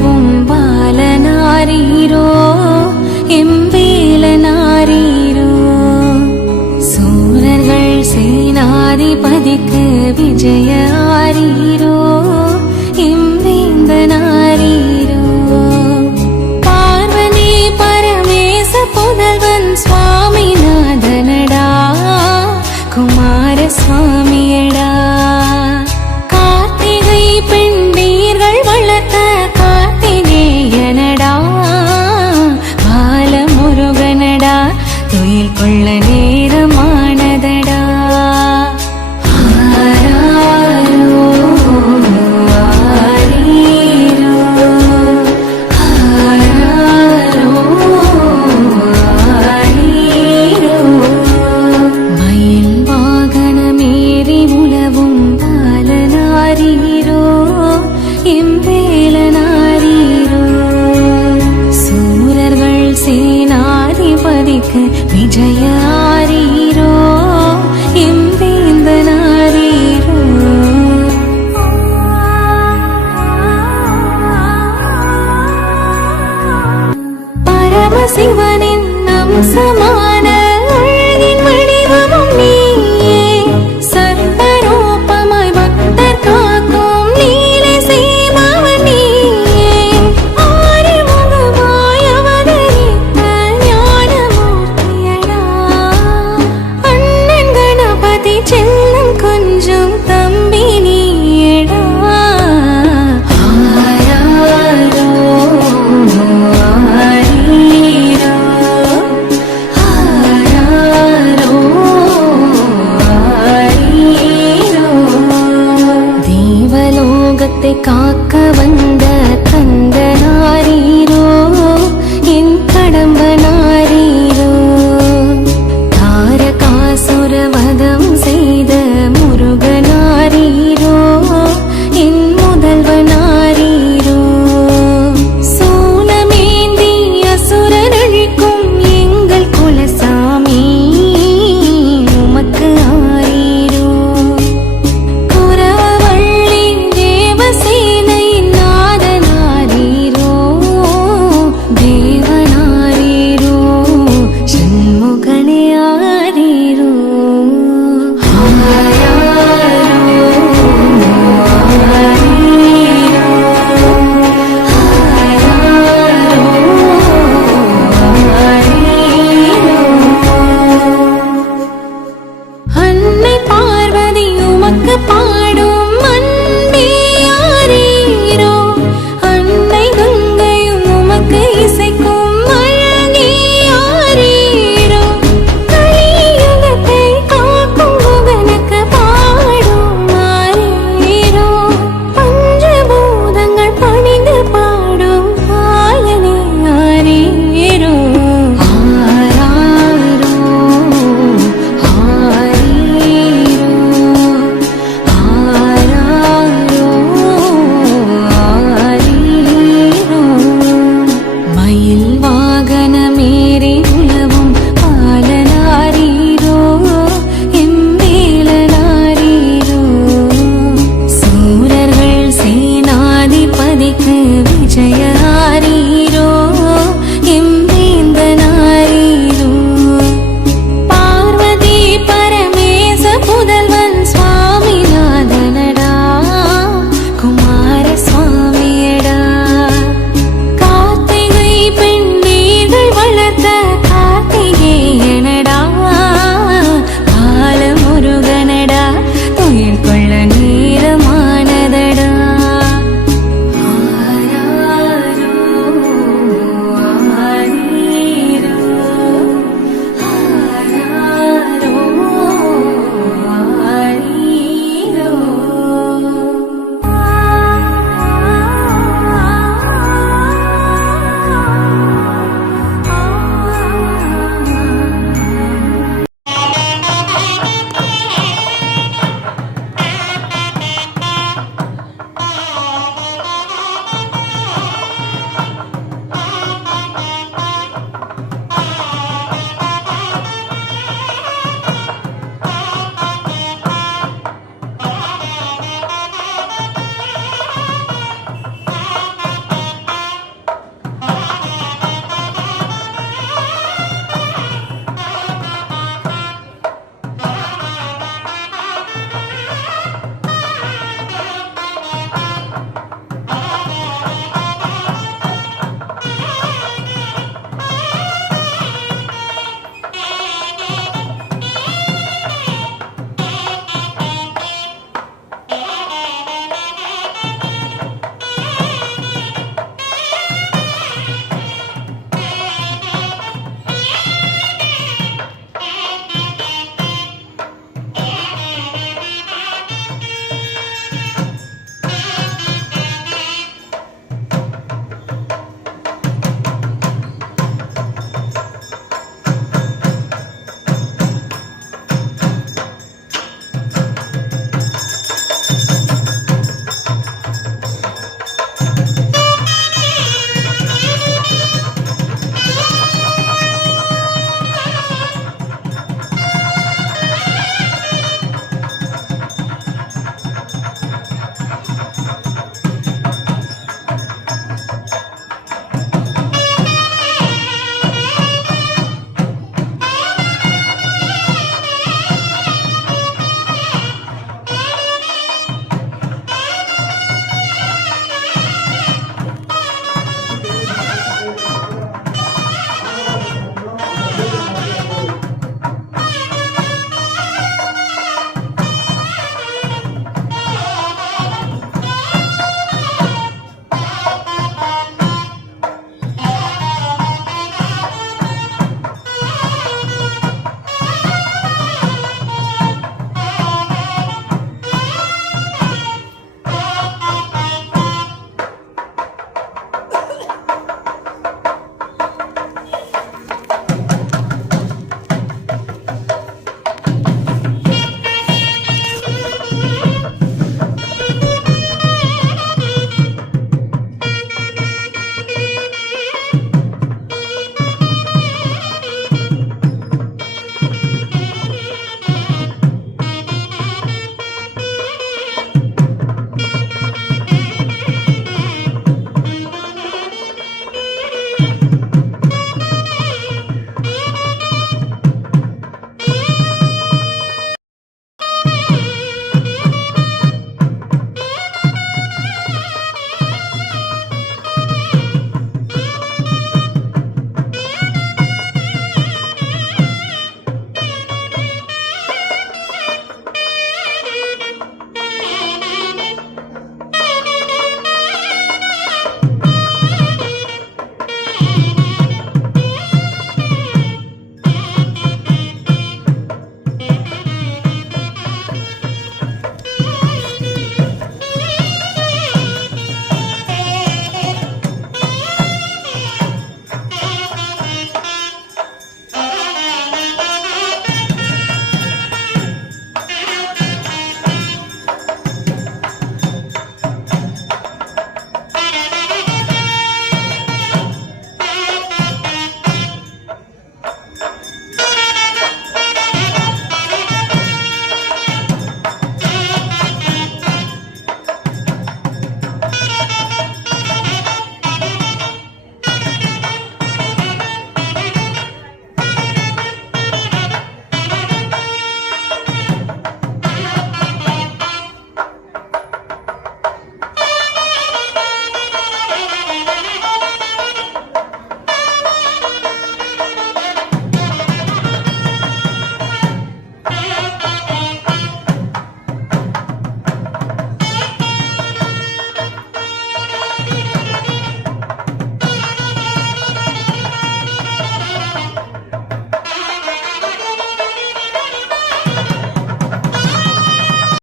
உலவும் பாலனாரீரோ எம்பேலனாரீரோ. சூரர்கள் சேனாதிபதிக்கு விஜயா